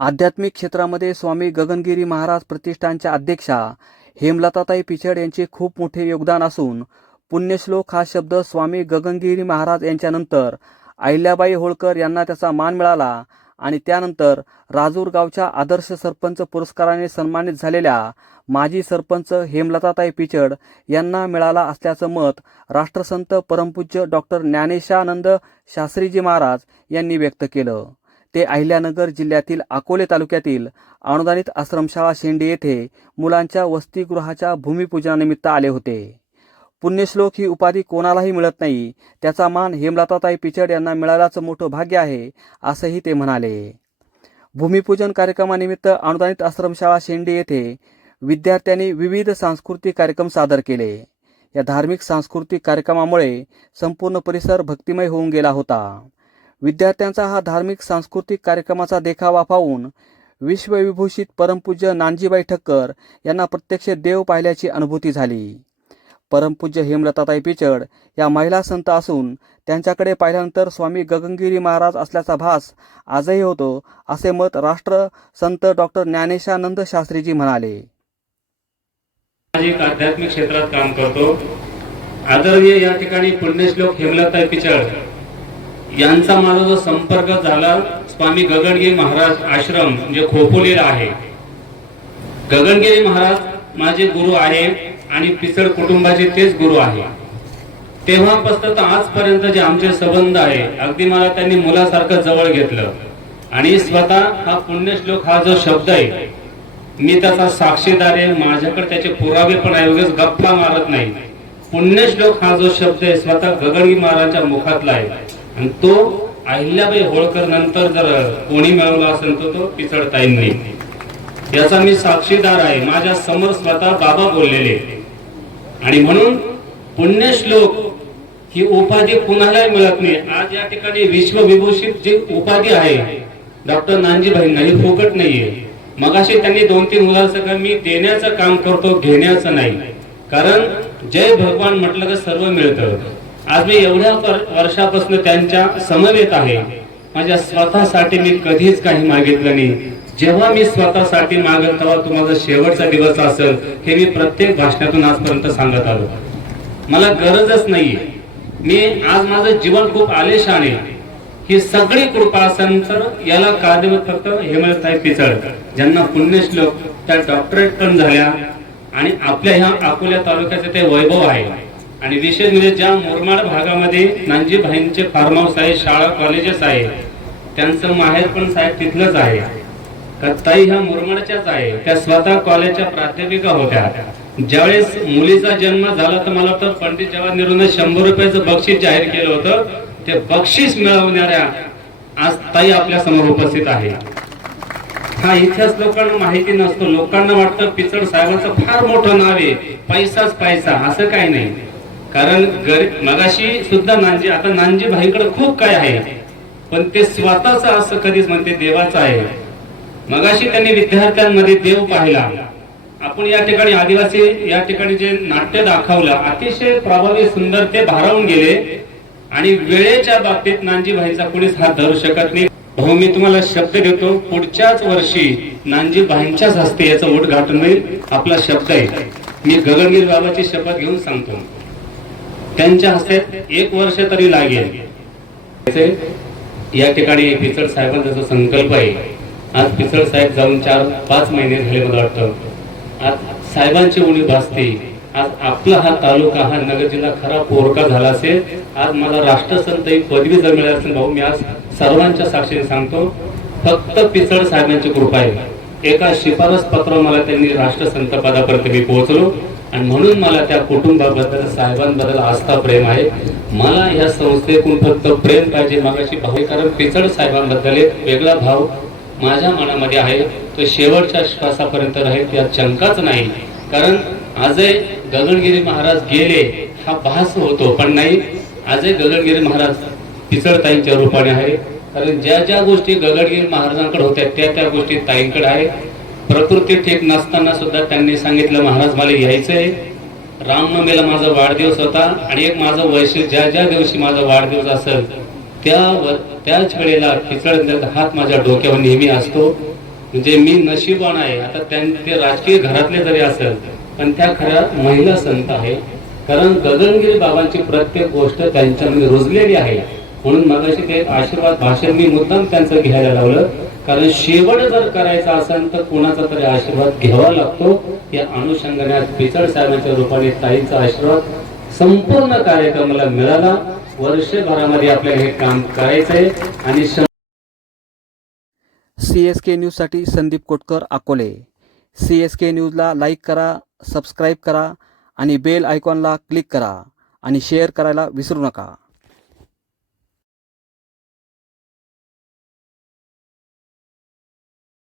आध्यात्मिक क्षेत्रामध्ये स्वामी गगनगिरी महाराज प्रतिष्ठानच्या अध्यक्षा हेमलताताई पिचड यांचे खूप मोठे योगदान असून पुण्यश्लोक हा शब्द स्वामी गगनगिरी महाराज यांच्यानंतर अहिल्याबाई होळकर यांना त्याचा मान मिळाला आणि त्यानंतर राजूर गावच्या आदर्श सरपंच पुरस्काराने सन्मानित झालेल्या माजी सरपंच हेमलताताई पिचड यांना मिळाला असल्याचं मत राष्ट्रसंत परमपूज्य डॉक्टर ज्ञानेशानंद शास्त्रीजी महाराज यांनी व्यक्त केलं. ते अहिल्यानगर जिल्ह्यातील अकोले तालुक्यातील अनुदानित आश्रमशाळा शेंडी येथे मुलांच्या वसतिगृहाच्या भूमिपूजनानिमित्त आले होते. पुण्यश्लोक ही उपाधी कोणालाही मिळत नाही त्याचा मान हेमलताताई पिचड यांना मिळाल्याचं मोठं भाग्य आहे असंही ते म्हणाले. भूमिपूजन कार्यक्रमानिमित्त अनुदानित आश्रमशाळा शेंडी येथे विद्यार्थ्यांनी विविध सांस्कृतिक कार्यक्रम सादर केले. या धार्मिक सांस्कृतिक कार्यक्रमामुळे संपूर्ण परिसर भक्तिमय होऊन गेला होता. विद्यार्थ्यांचा हा धार्मिक सांस्कृतिक कार्यक्रमाचा देखावा पाहून विश्वविभूषित परमपूज्य नानजीबाई ठक्कर यांना प्रत्यक्ष देव पाहिल्याची अनुभूती झाली. परमपूज्य हेमलताताई पिचड या महिला संत असून त्यांच्याकडे पाहिल्यानंतर स्वामी गगनगिरी महाराज असल्याचा भास आजही होतो असे मत राष्ट्र संत डॉक्टर ज्ञानेशानंद शास्त्रीजी म्हणाले. आध्यात्मिक क्षेत्रात काम करतो. आदरणीय या ठिकाणी पुण्यश्लोक हेमलताई पिचड यांचा माझा जो संपर्क झाला स्वामी गगनगिरी महाराज आश्रम म्हणजे खोपोलीला आहे. गगनगिरी महाराज माझे गुरु आहे आणि पिसड कुटुंबाचे तेच गुरु आहे. तेव्हापासून तर आजपर्यंत जे आमचे संबंध आहे अगदी मला त्यांनी मुलासारखं जवळ घेतलं. आणि स्वतः हा पुण्यश्लोक हा जो शब्द आहे मी त्याचा साक्षीदार आहे माझ्याकडे त्याचे पुरावे पण आहे उगाच गप्पा मारत नाही. पुण्यश्लोक हा जो शब्द आहे स्वतः गगनगी महाराजांच्या मुखातला आहे. आणि तो अहिल्याबाई होळकर नंतर जर कोणी मिळवला असेल तर तो पिचडताईंनी. याचा मी साक्षीदार आहे. माझ्यासमोर स्वतः बाबा बोललेले. आणि म्हणून पुण्यश्लोक ही उपाधी कुणालाही मिळत नाही. आज या ठिकाणी विश्वविभूषित जी उपाधी आहे डॉक्टर नानजीभाईंना ही फुकट नाहीये. मगाशी त्यांनी दोन तीन मुलांसह मी देण्याचं काम करतो घेण्याचं नाही. कारण जय भगवान म्हटलं तर सर्व मिळतं. आज मी एवढ्या वर्षापासून त्यांच्या समवेत आहे. माझ्या स्वतःसाठी मी कधीच काही मागितलं नाही. जेव्हा मी स्वतःसाठी मागल तेव्हा तुम्हाला शेवटचा दिवस असेल हे मी प्रत्येक भाषणातून आजपर्यंत सांगत आलो. मला गरजच नाहीये. मी आज माझं जीवन खूप आलेशाने. ही सगळी कृपा असेल तर याला कारणीभूत फक्त हेमलताई पिचळ ज्यांना पुण्यश्लोक त्या डॉक्टरेट पण झाल्या आणि आपल्या ह्या अकोल्या तालुक्याचे ते वैभव आहे. आणि विशेष म्हणजे ज्या मुरमाड भागामध्ये नानजीभाईंचे फार्म हाऊस आहे शाळा कॉलेजेस आहे त्यांचं माहेर पण साहेब तिथलंच आहे. कत्ताई ताई ह्या मुरमाडच्याच आहे. त्या स्वतः कॉलेजच्या प्राध्यापिका होत्या. ज्यावेळेस मुलीचा जन्म झाला तर मला वाटतं पंडित जवाहर नेहरूने शंभर रुपयाचं बक्षीस जाहीर केलं होतं. ते बक्षीस मिळवणाऱ्या आज ताई आपल्यासमोर उपस्थित आहे. हा इतिहास लोकांना माहिती नसतो. लोकांना वाटतं पिचड साहेबांचं फार मोठं नाव आहे. पैसाच पैसा असं काही नाही. कारण गरीब मगाशी सुद्धा नानजी आता नानजी भाईकडे खूप काय आहे. पण ते स्वतःच असं कधीच म्हणते देवाचं आहे. मगाशी त्यांनी विद्यार्थ्यांमध्ये देव पाहिला. आपण या ठिकाणी आदिवासी या ठिकाणी जे नाट्य दाखवलं अतिशय प्रभावी सुंदर ते भारावून गेले. आणि वेळेच्या बाबतीत नानजीभाईचा कुणीच हात धरू शकत नाही. भाऊ मी तुम्हाला शब्द देतो पुढच्याच वर्षी नानजीभाईंच्याच हस्ते याचं उद्घाटन होईल. आपला शब्द आहे. मी गगनगीर बाबाची शपथ घेऊन सांगतो. त्यांच्या हस्ते एक वर्ष तरी लागेल. या ठिकाणी पिचड साहेबांचा जो संकल्प आहे आज पिचड साहेब जाऊन चार पाच महिने झाले मला वाटतं. आज साहेबांची उणी भासते. आज आपला हा तालुका हा नगर जिल्हा खरा पोरका झाला असेल. आज मला राष्ट्रसंत ही पदवी जर मिळाली असेल भाऊ मी आज सर्वांच्या साक्षीने सांगतो फक्त पिचड साहेबांची कृपा आहे. एका शिफारस पत्र मला त्यांनी राष्ट्रसंत पदापर्यंत मी पोहोचलो. आणि म्हणून मला त्या कुटुंबाबद्दल साहेबांबद्दल आस्था प्रेम आहे. मला या संस्थेतून फक्त प्रेम पाहिजे मागाशी भाव कारण पिचड साहेबांबद्दल एक वेगळा भाव माझ्या मनामध्ये आहे. तो शेवटच्या श्वासापर्यंत राहील यात शंकाच नाही. कारण आजही गगनगिरी महाराज गेले हा भास होतो पण नाही. आजही गगनगिरी महाराज पिचडताईंच्या रूपाने आहे. कारण ज्या ज्या गोष्टी गगनगिरी महाराजांकडे होत्या त्या त्या गोष्टी ताईंकडे आहे. प्रकृती ठीक नसताना सुद्धा त्यांनी सांगितलं महाराज मला यायचं आहे रामनवमीला माझा वाढदिवस होता आणि एक माझं वैशिष्ट्य ज्या ज्या दिवशी माझा वाढदिवस असेल त्या व- त्याच वेळेला पिचळ हात माझ्या डोक्यावर नेहमी असतो. म्हणजे मी नशीबवान आहे. आता त्यां ते राजकीय घरातले जरी असेल पण त्या खऱ्या महिला संत आहे. कारण गगनगिरी बाबांची प्रत्येक गोष्ट त्यांच्यामध्ये रुजलेली आहे. म्हणून मगाशी ते आशीर्वाद भाषण मी मुद्दाम त्यांचं घ्यायला लावलं. कारण शेवट जर करायचा असेल तर कोणाचा तरी आशीर्वाद घ्यावा लागतो. या अनुषंगाने आज पिचड साहेबांच्या रूपाने ताईचा आशीर्वाद संपूर्ण कार्यक्रमाला मिळाला. वर्षभरामध्ये आपल्याला हे काम करायचंय. आणि सी एस के न्यूजसाठी Sandeep Kotkar Akole. C S K न्यूजला लाईक करा सबस्क्राईब करा आणि बेल आयकॉनला क्लिक करा आणि शेअर करायला विसरू नका.